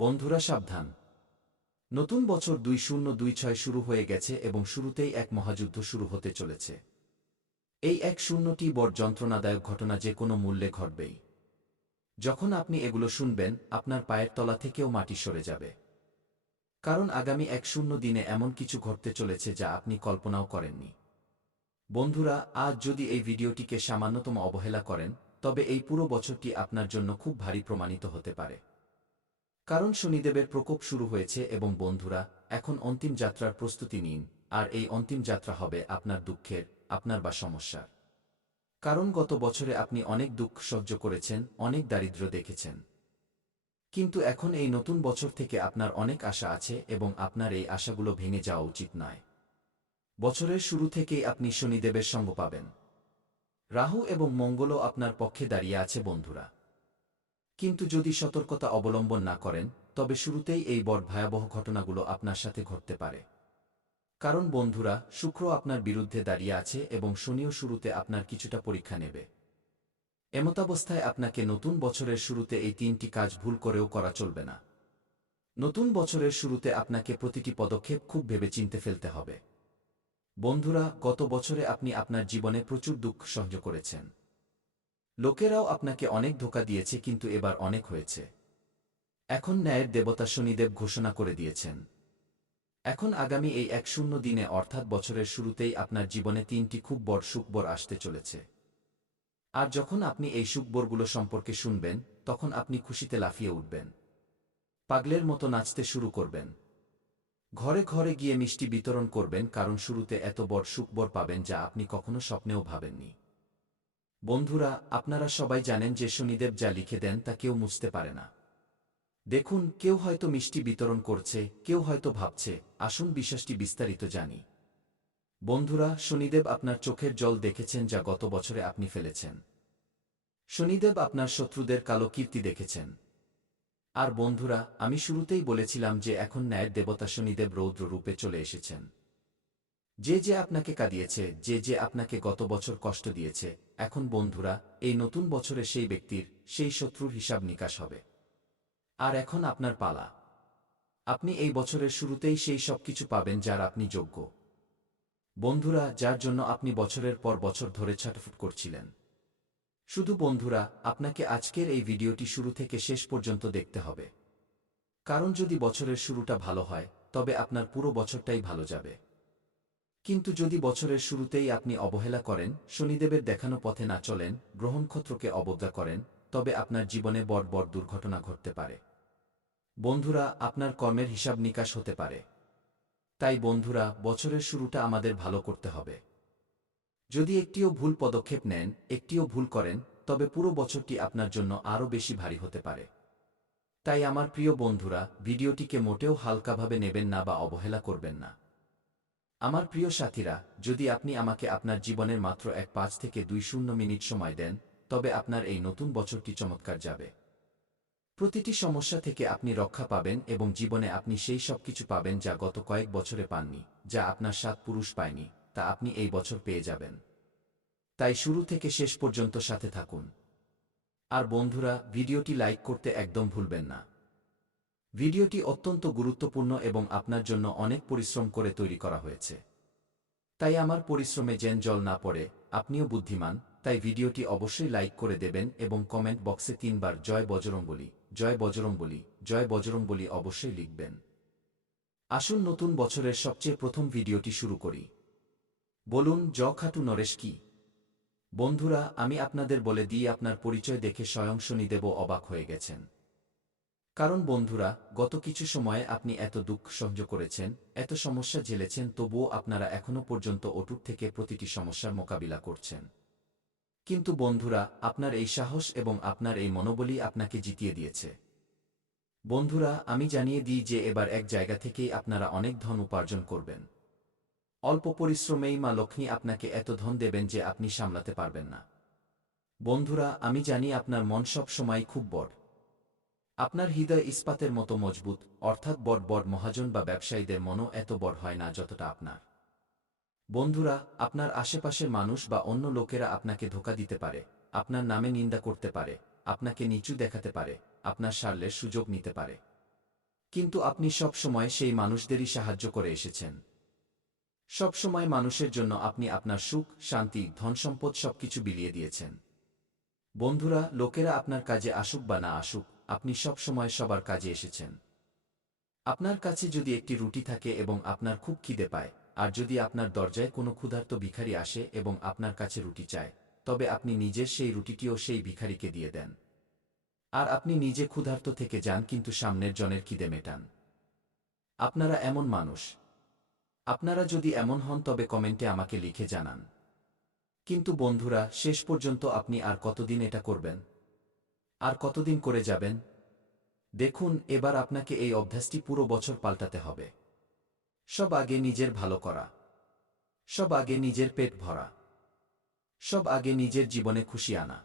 বন্ধুরা সাবধান, নতুন বছর 2026 শুরু হয়ে গেছে এবং শুরুতেই এক মহাযুদ্ধ শুরু হতে চলেছে। এই 10টি বড় যন্ত্রণাদায়ক ঘটনা যে কোনো মূল্যে ঘটবেই। যখন আপনি এগুলো শুনবেন, আপনার পায়ের তলা থেকেও মাটি সরে যাবে। কারণ আগামী 10 দিনে এমন কিছু ঘটতে চলেছে যা আপনি কল্পনাও করেননি। বন্ধুরা, আজ যদি এই ভিডিওটিকে সামান্যতম অবহেলা করেন, তবে এই পুরো বছরটি আপনার জন্য খুব ভারী প্রমাণিত হতে পারে। কারণ শনিদেবের প্রকোপ শুরু হয়েছে এবং বন্ধুরা, এখন অন্তিম যাত্রার প্রস্তুতি নিন। আর এই অন্তিম যাত্রা হবে আপনার দুঃখের, আপনার বা সমস্যার। কারণ গত বছরে আপনি অনেক দুঃখ সহ্য করেছেন, অনেক দারিদ্র্য দেখেছেন। কিন্তু এখন এই নতুন বছর থেকে আপনার অনেক আশা আছে এবং আপনার এই আশাগুলো ভেঙে যাওয়া উচিত নয়। বছরের শুরু থেকেই আপনি শনিদেবের সঙ্গ পাবেন। রাহু এবং মঙ্গলও আপনার পক্ষে দাঁড়িয়ে আছে বন্ধুরা। কিন্তু যদি সতর্কতা অবলম্বন না করেন, তবে শুরুতেই এই বড় ভয়াবহ ঘটনাগুলো আপনার সাথে ঘটতে পারে। কারণ বন্ধুরা, শুক্র আপনার বিরুদ্ধে দাঁড়িয়ে আছে এবং শনিও শুরুতে আপনার কিছুটা পরীক্ষা নেবে। এমতাবস্থায় আপনাকে নতুন বছরের শুরুতে এই 3টি কাজ ভুল করেও করা চলবে না। নতুন বছরের শুরুতে আপনাকে প্রতিটি পদক্ষেপ খুব ভেবেচিন্তে ফেলতে হবে। বন্ধুরা, গত বছরে আপনি আপনার জীবনে প্রচুর দুঃখ সহ্য করেছেন। লোকেরাও আপনাকে অনেক ধোঁকা দিয়েছে, কিন্তু এবার অনেক হয়েছে। এখন ন্যায়ের দেবতা শনিদেব ঘোষণা করে দিয়েছেন। এখন আগামী এই 10 দিনে অর্থাৎ বছরের শুরুতেই আপনার জীবনে 3টি খুব বড় সুখবর আসতে চলেছে। আর যখন আপনি এই সুখবরগুলো সম্পর্কে শুনবেন, তখন আপনি খুশিতে লাফিয়ে উঠবেন। পাগলের মতো নাচতে শুরু করবেন। ঘরে ঘরে গিয়ে মিষ্টি বিতরণ করবেন, কারণ শুরুতে এত বড় সুখবর পাবেন যা আপনি কখনো স্বপ্নেও ভাবেননি। বন্ধুরা, আপনারা সবাই জানেন যে শনিদেব যা লিখে দেন তা কেউ মুছতে পারে না। দেখুন, কেউ হয়তো মিষ্টি বিতরণ করছে, কেউ হয়তো ভাবছে, আসুন বিশ্বাসটি বিস্তারিত জানি। বন্ধুরা, শনিদেব আপনার চোখের জল দেখেছেন যা গত বছরে আপনি ফেলেছেন। শনিদেব আপনার শত্রুদের কালো কীর্তি দেখেছেন। আর বন্ধুরা, আমি শুরুতেই বলেছিলাম যে এখন ন্যায়ের দেবতা শনিদেব রৌদ্র রূপে চলে এসেছেন। যে আপনাকে কাঁদিয়েছে, যে আপনাকে গত বছর কষ্ট দিয়েছে, এখন বন্ধুরা, এই নতুন বছরে সেই ব্যক্তির, সেই শত্রুর হিসাব নিকাশ হবে। আর এখন আপনার পালা। আপনি এই বছরের শুরুতেই সেই সব কিছু পাবেন যার আপনি যোগ্য। বন্ধুরা, যার জন্য আপনি বছরের পর বছর ধরে ছটফট করছিলেন। শুধু বন্ধুরা, আপনাকে আজকের এই ভিডিওটি শুরু থেকে শেষ পর্যন্ত দেখতে হবে। কারণ যদি বছরের শুরুটা ভালো হয়, তবে আপনার পুরো বছরটাই ভালো যাবে। কিন্তু যদি বছরের শুরুতেই আপনি অবহেলা করেন, শনিদেবের দেখানো পথে না চলেন, গ্রহনক্ষত্রকে অবজ্ঞা করেন, তবে আপনার জীবনে বড় বড় দুর্ঘটনা ঘটতে পারে। বন্ধুরা, আপনার কর্মের হিসাব নিকাশ হতে পারে। তাই বন্ধুরা, বছরের শুরুটা আমাদের ভালো করতে হবে। যদি একটিও ভুল পদক্ষেপ নেন, একটিও ভুল করেন, তবে পুরো বছরটি আপনার জন্য আরও বেশি ভারী হতে পারে। তাই আমার প্রিয় বন্ধুরা, ভিডিওটিকে মোটেও হালকাভাবে নেবেন না বা অবহেলা করবেন না। আমার প্রিয় সাথীরা, যদি আপনি আমাকে আপনার জীবনের মাত্র 5 থেকে 2 মিনিট সময় দেন, তবে আপনার এই নতুন বছরটি চমৎকার যাবে। প্রতিটি সমস্যা থেকে আপনি রক্ষা পাবেন এবং জীবনে আপনি সেই সব কিছু পাবেন যা গত কয়েক বছরে পাননি, যা আপনার 7 পুরুষ পায়নি, তা আপনি এই বছর পেয়ে যাবেন। তাই শুরু থেকে শেষ পর্যন্ত সাথে থাকুন। আর বন্ধুরা, ভিডিওটি লাইক করতে একদম ভুলবেন না। ভিডিওটি অত্যন্ত গুরুত্বপূর্ণ এবং আপনার জন্য অনেক পরিশ্রম করে তৈরি করা হয়েছে। তাই আমার পরিশ্রমে যেন জল না পড়ে, আপনিও বুদ্ধিমান, তাই ভিডিওটি অবশ্যই লাইক করে দেবেন এবং কমেন্ট বক্সে 3বার জয় বজরংবলী, জয় বজরংবলী, জয় বজরংবলী অবশ্যই লিখবেন। আসুন নতুন বছরের সবচেয়ে প্রথম ভিডিওটি শুরু করি। বলুন, খাটু নরেশ কি? বন্ধুরা, আমি আপনাদের বলে দিই, আপনার পরিচয় দেখে স্বয়ং শনিদেবও অবাক হয়ে গেছেন। কারণ বন্ধুরা, গত কিছু সময়ে আপনি এত দুঃখ সহ্য করেছেন, এত সমস্যা ঝেলেছেন, তবুও আপনারা এখনো পর্যন্ত অটুট থেকে প্রতিটি সমস্যার মোকাবিলা করছেন। কিন্তু বন্ধুরা, আপনার এই সাহস এবং আপনার এই মনোবলই আপনাকে জিতিয়ে দিয়েছে। বন্ধুরা, আমি জানিয়ে দিই যে এবার এক জায়গা থেকেই আপনারা অনেক ধন উপার্জন করবেন। অল্প পরিশ্রমেই মা লক্ষ্মী আপনাকে এত ধন দেবেন যে আপনি সামলাতে পারবেন না। বন্ধুরা, আমি জানি আপনার মন সব সময় খুব বড়। আপনার হৃদয় ইস্পাতের মতো মজবুত, অর্থাৎ বড় বড় মহাজন বা ব্যবসায়ীদের মনও এত বড় হয় না যতটা আপনার। বন্ধুরা, আপনার আশেপাশের মানুষ বা অন্য লোকেরা আপনাকে ধোঁকা দিতে পারে, আপনার নামে নিন্দা করতে পারে, আপনাকে নিচু দেখাতে পারে, আপনার সারলের সুযোগ নিতে পারে। কিন্তু আপনি সব সময় সেই মানুষদেরই সাহায্য করে এসেছেন। সব সময় মানুষের জন্য আপনি আপনার সুখ, শান্তি, ধনসম্পদ সবকিছু বিলিয়ে দিয়েছেন। বন্ধুরা, লোকেরা আপনার কাজে আসুক বা না আসুক, আপনি সব সময় সবার কাজে এসেছেন। আপনার কাছে যদি একটি রুটি থাকে এবং আপনার খুব খিদে পায়, আর যদি আপনার দরজায় কোনো ক্ষুধার্ত ভিখারি আসে এবং আপনার কাছে রুটি চায়, তবে আপনি নিজের সেই রুটিটিও সেই ভিখারিকে দিয়ে দেন। আর আপনি নিজে ক্ষুধার্ত থেকে যান কিন্তু সামনের জনের খিদে মেটান। আপনারা এমন মানুষ। আপনারা যদি এমন হন তবে কমেন্টে আমাকে লিখে জানান। কিন্তু বন্ধুরা, শেষ পর্যন্ত আপনি আর কতদিন এটা করবেন? আর কতদিন করে যাবেন? দেখুন, এবার আপনাকে এই অভ্যাসটি পুরো বছর পাল্টাতে হবে। সব আগে নিজের ভালো করা। সব আগে নিজের পেট ভরা। সব আগে নিজের জীবনে খুশি আনা।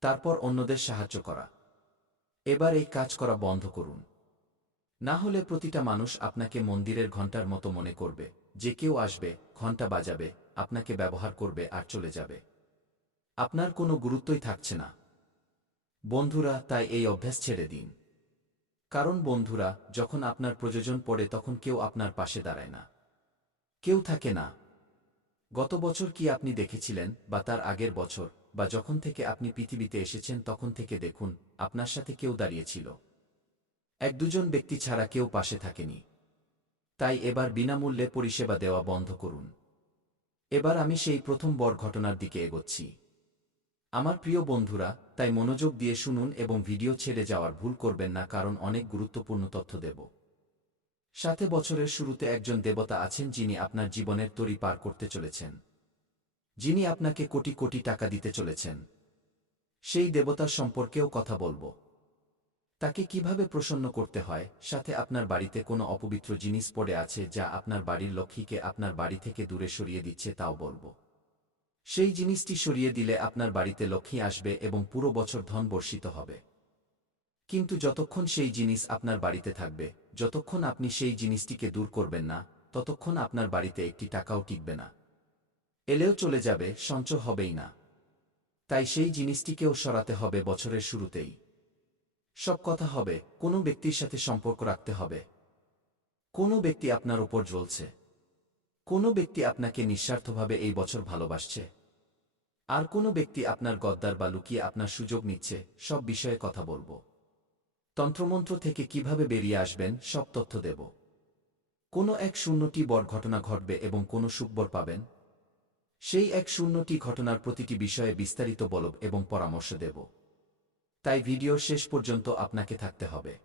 তারপর অন্যদের সাহায্য করা। এবার এই কাজ করা বন্ধ করুন। না হলে প্রতিটা মানুষ আপনাকে মন্দিরের ঘণ্টার মতো মনে করবে, যে কেউ আসবে, ঘণ্টা বাজাবে, আপনাকে ব্যবহার করবে আর চলে যাবে। আপনার কোনো গুরুত্বই থাকছে না। বন্ধুরা, তাই এই অভ্যাস ছেড়ে দিন। কারণ বন্ধুরা, যখন আপনার প্রয়োজন পড়ে তখন কেউ আপনার পাশে দাঁড়ায় না। কেউ থাকে না। গত বছর কি আপনি দেখেছিলেন, বা তার আগের বছর, বা যখন থেকে আপনি পৃথিবীতে এসেছেন তখন থেকে দেখুন, আপনার সাথে কেউ দাঁড়িয়েছিল? এক দুজন ব্যক্তি ছাড়া কেউ পাশে থাকেনি। তাই এবার বিনামূল্যে পরিষেবা দেওয়া বন্ধ করুন। এবার আমি সেই প্রথম বড় ঘটনার দিকে এগোচ্ছি। আমার প্রিয় বন্ধুরা, তাই মনোযোগ দিয়ে শুনুন এবং ভিডিও ছেড়ে যাওয়ার ভুল করবেন না, কারণ অনেক গুরুত্বপূর্ণ তথ্য দেব। সাথে বছরের শুরুতে একজন দেবতা আছেন যিনি আপনার জীবনের তরি পার করতে চলেছেন। যিনি আপনাকে কোটি কোটি টাকা দিতে চলেছেন। সেই দেবতার সম্পর্কেও কথা বলবো। তাকে কিভাবে প্রসন্ন করতে হয়, সাথে আপনার বাড়িতে কোনো অপবিত্র জিনিস পড়ে আছে যা আপনার বাড়ির লক্ষ্মীকে আপনার বাড়ি থেকে দূরে সরিয়ে দিচ্ছে তাও বলবো। সেই জিনিসটি সরিয়ে দিলে আপনার বাড়িতে লক্ষ্মী আসবে এবং পুরো বছর ধন বর্ষিত হবে। কিন্তু যতক্ষণ সেই জিনিস আপনার বাড়িতে থাকবে, যতক্ষণ আপনি সেই জিনিসটিকে দূর করবেন না, ততক্ষণ আপনার বাড়িতে একটি টাকাও টিকবে না। এলেও চলে যাবে, সঞ্চয় হবেই না। তাই সেই জিনিসটিকেও সরাতে হবে বছরের শুরুতেই। সব কথা হবে, কোনো ব্যক্তির সাথে সম্পর্ক রাখতে হবে। কোনো ব্যক্তি আপনার ওপর জ্বলছে। কোনো ব্যক্তি আপনাকে নিঃস্বার্থভাবে এই বছর ভালোবাসছে। আর কোনো ব্যক্তি আপনার গদ্দার বা লুকিয়ে আপনার সুযোগ নিচ্ছে। সব বিষয়ে কথা বলবো। তন্ত্রমন্ত্র থেকে কিভাবে বেরিয়ে আসবেন সব তথ্য দেব। কোনো এক শূন্যটি বড় ঘটনা ঘটবে এবং কোনো সুখবর পাবেন। সেই এক শূন্যটি ঘটনার প্রতিটি বিষয়ে বিস্তারিত বলব এবং পরামর্শ দেব। তাই ভিডিও শেষ পর্যন্ত আপনাকে থাকতে হবে।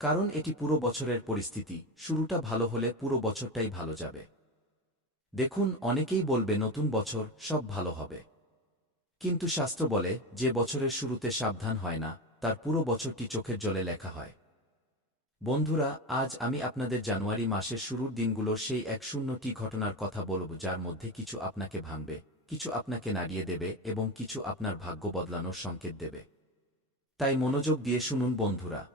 কারণ এটি পুরো বছরের পরিস্থিতি, শুরুটা ভালো হলে পুরো বছরটাই ভালো যাবে। দেখুন, অনেকেই বলবে নতুন বছর, সব ভালো হবে। কিন্তু শাস্ত্র বলে, যে বছরের শুরুতে সাবধান হয় না, তার পুরো বছরটি চোখের জলে লেখা হয়। বন্ধুরা, আজ আমি আপনাদের জানুয়ারি মাসের শুরুর দিনগুলোর সেই এক শূন্যটি ঘটনার কথা বলব, যার মধ্যে কিছু আপনাকে ভাঙবে, কিছু আপনাকে নাড়িয়ে দেবে এবং কিছু আপনার ভাগ্য বদলানোর সংকেত দেবে। তাই মনোযোগ দিয়ে শুনুন বন্ধুরা।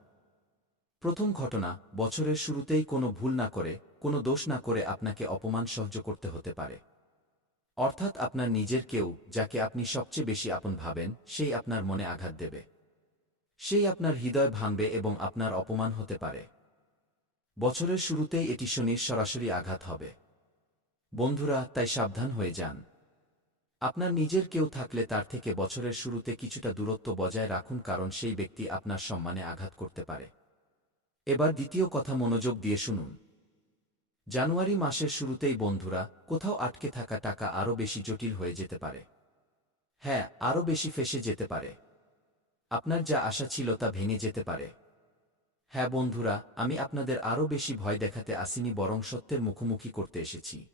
প্রথম ঘটনা, বছরের শুরুতেই কোনো ভুল না করে, কোনো দোষ না করে আপনাকে অপমান সহ্য করতে হতে পারে। অর্থাৎ আপনার নিজের কেউ, যাকে আপনি সবচেয়ে বেশি আপন ভাবেন, সেই আপনার মনে আঘাত দেবে। সেই আপনার হৃদয় ভাঙবে এবং আপনার অপমান হতে পারে। বছরের শুরুতেই এটি শনির সরাসরি আঘাত হবে। বন্ধুরা, তাই সাবধান হয়ে যান। আপনার নিজের কেউ থাকলে তার থেকে বছরের শুরুতে কিছুটা দূরত্ব বজায় রাখুন, কারণ সেই ব্যক্তি আপনার সম্মানে আঘাত করতে পারে। এবার দ্বিতীয় কথা, মনোযোগ দিয়ে শুনুন। জানুয়ারি মাসের শুরুতেই বন্ধুরা, কোথাও আটকে থাকা টাকা আরও বেশি জটিল হয়ে যেতে পারে। হ্যাঁ, আরও বেশি ফেঁসে যেতে পারে। আপনার যা আশা ছিল তা ভেঙে যেতে পারে। হ্যাঁ বন্ধুরা, আমি আপনাদের আরও বেশি ভয় দেখাতে আসিনি, বরং সত্যের মুখোমুখি করতে এসেছি।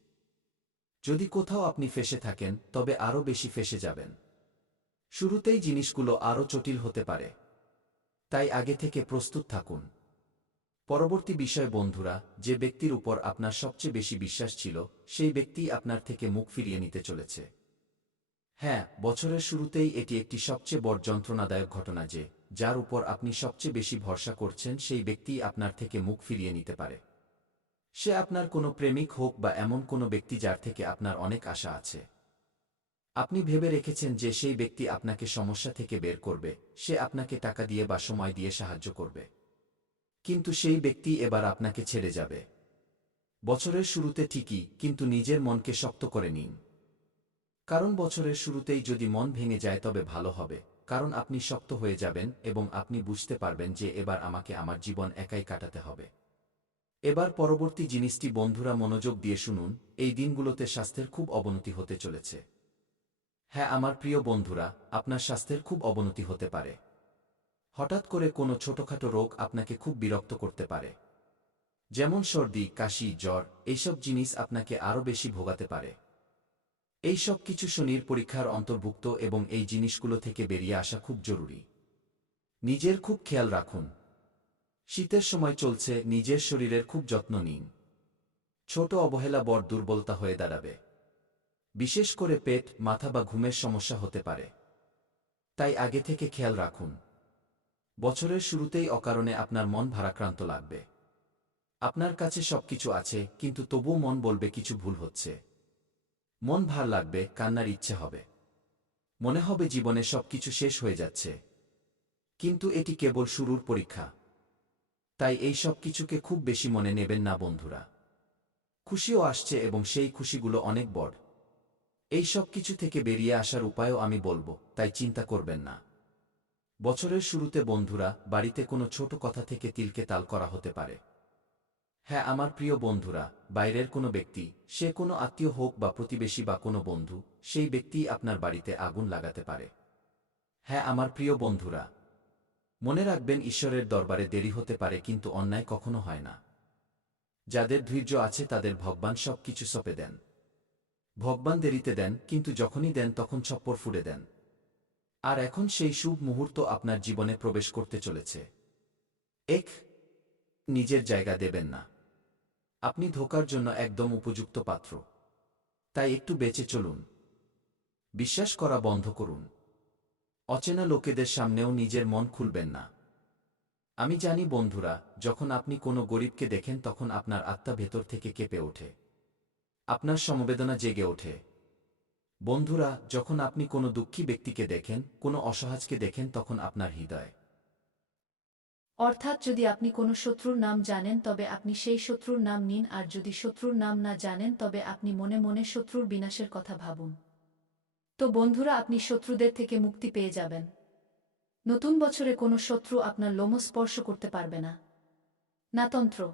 যদি কোথাও আপনি ফেঁসে থাকেন, তবে আরও বেশি ফেঁসে যাবেন। শুরুতেই জিনিসগুলো আরও জটিল হতে পারে। তাই আগে থেকে প্রস্তুত থাকুন। পরবর্তী বিষয় বন্ধুরা, যে ব্যক্তির উপর আপনার সবচেয়ে বেশি বিশ্বাস ছিল, সেই ব্যক্তিই আপনার থেকে মুখ ফিরিয়ে নিতে চলেছে। হ্যাঁ, বছরের শুরুতেই এটি একটি সবচেয়ে বড় যন্ত্রণাদায়ক ঘটনা যে, যার উপর আপনি সবচেয়ে বেশি ভরসা করছেন সেই ব্যক্তিই আপনার থেকে মুখ ফিরিয়ে নিতে পারে। সে আপনার কোনো প্রেমিক হোক বা এমন কোনো ব্যক্তি যার থেকে আপনার অনেক আশা আছে। আপনি ভেবে রেখেছেন যে সেই ব্যক্তি আপনাকে সমস্যা থেকে বের করবে, সে আপনাকে টাকা দিয়ে বা সময় দিয়ে সাহায্য করবে। কিন্তু সেই ব্যক্তি এবার আপনাকে ছেড়ে যাবে। বছরের শুরুতে ঠিকই, কিন্তু নিজের মনকে শক্ত করে নিন। কারণ বছরের শুরুতেই যদি মন ভেঙে যায় তবে ভালো হবে, কারণ আপনি শক্ত হয়ে যাবেন এবং আপনি বুঝতে পারবেন যে এবার আমাকে আমার জীবন একাই কাটাতে হবে। এবার পরবর্তী জিনিসটি বন্ধুরা মনোযোগ দিয়ে শুনুন, এই দিনগুলোতে স্বাস্থ্যের খুব অবনতি হতে চলেছে। হ্যাঁ আমার প্রিয় বন্ধুরা, আপনার স্বাস্থ্যের খুব অবনতি হতে পারে। হঠাৎ করে কোনো ছোটখাটো রোগ আপনাকে খুব বিরক্ত করতে পারে। যেমন সর্দি, কাশি, জ্বর, এইসব জিনিস আপনাকে আরও বেশি ভোগাতে পারে। এই সব কিছু শনির পরীক্ষার অন্তর্ভুক্ত এবং এই জিনিসগুলো থেকে বেরিয়ে আসা খুব জরুরি। নিজের খুব খেয়াল রাখুন। শীতের সময় চলছে, নিজের শরীরের খুব যত্ন নিন। ছোট অবহেলা বড় দুর্বলতা হয়ে দাঁড়াবে। বিশেষ করে পেট, মাথা বা ঘুমের সমস্যা হতে পারে। তাই আগে থেকে খেয়াল রাখুন। বছরের শুরুতেই অকারণে আপনার মন ভারাক্রান্ত লাগবে। আপনার কাছে সবকিছু আছে, কিন্তু তবুও মন বলবে কিছু ভুল হচ্ছে। মন ভার লাগবে, কান্নার ইচ্ছে হবে। মনে হবে জীবনে সবকিছু শেষ হয়ে যাচ্ছে। কিন্তু এটি কেবল শুরুর পরীক্ষা। তাই এই সব কিছুকে খুব বেশি মনে নেবেন না বন্ধুরা। খুশিও আসছে এবং সেই খুশিগুলো অনেক বড়। এই সব কিছু থেকে বেরিয়ে আসার উপায়ও আমি বলবো, তাই চিন্তা করবেন না। বছরের শুরুতে বন্ধুরা, বাড়িতে কোনো ছোট কথা থেকে তিলকে তাল করা হতে পারে। হ্যাঁ আমার প্রিয় বন্ধুরা, বাইরের কোনো ব্যক্তি, সে কোনো আত্মীয় হোক বা প্রতিবেশী বা কোনো বন্ধু, সেই ব্যক্তিই আপনার বাড়িতে আগুন লাগাতে পারে। হ্যাঁ আমার প্রিয় বন্ধুরা, মনে রাখবেন ঈশ্বরের দরবারে দেরি হতে পারে কিন্তু অন্যায় কখনো হয় না। যাদের ধৈর্য আছে তাদের ভগবান সব কিছু সঁপে দেন। ভগবান দেরিতে দেন, কিন্তু যখনই দেন তখন ছপ্পর ফুঁড়ে দেন। আর এখন সেই শুভ মুহূর্ত আপনার জীবনে প্রবেশ করতে চলেছে। এক, নিজের জায়গা দেবেন না। আপনি ধোঁকার জন্য একদম উপযুক্ত পাত্র। তাই একটু বেঁচে চলুন। বিশ্বাস করা বন্ধ করুন। অচেনা লোকেদের সামনেও নিজের মন খুলবেন না। আমি জানি বন্ধুরা, যখন আপনি কোনো গরিবকে দেখেন তখন আপনার আত্মা ভেতর থেকে কেঁপে ওঠে। আপনার সমবেদনা জেগে ওঠে। বন্ধুরা, যখন আপনি কোনো দুঃখী ব্যক্তিকে দেখেন, কোনো অসহায়কে দেখেন তখন আপনার হৃদয়। অর্থাৎ যদি আপনি কোনো শত্রুর নাম জানেন তবে আপনি সেই শত্রুর নাম নিন, আর যদি শত্রুর নাম না জানেন তবে আপনি মনে মনে শত্রুর বিনাশের কথা ভাবুন। তো বন্ধুরা, আপনি শত্রুদের থেকে মুক্তি পেয়ে যাবেন। নতুন বছরে কোনো শত্রু আপনার লোম স্পর্শ করতে পারবে না। না তন্ত্র,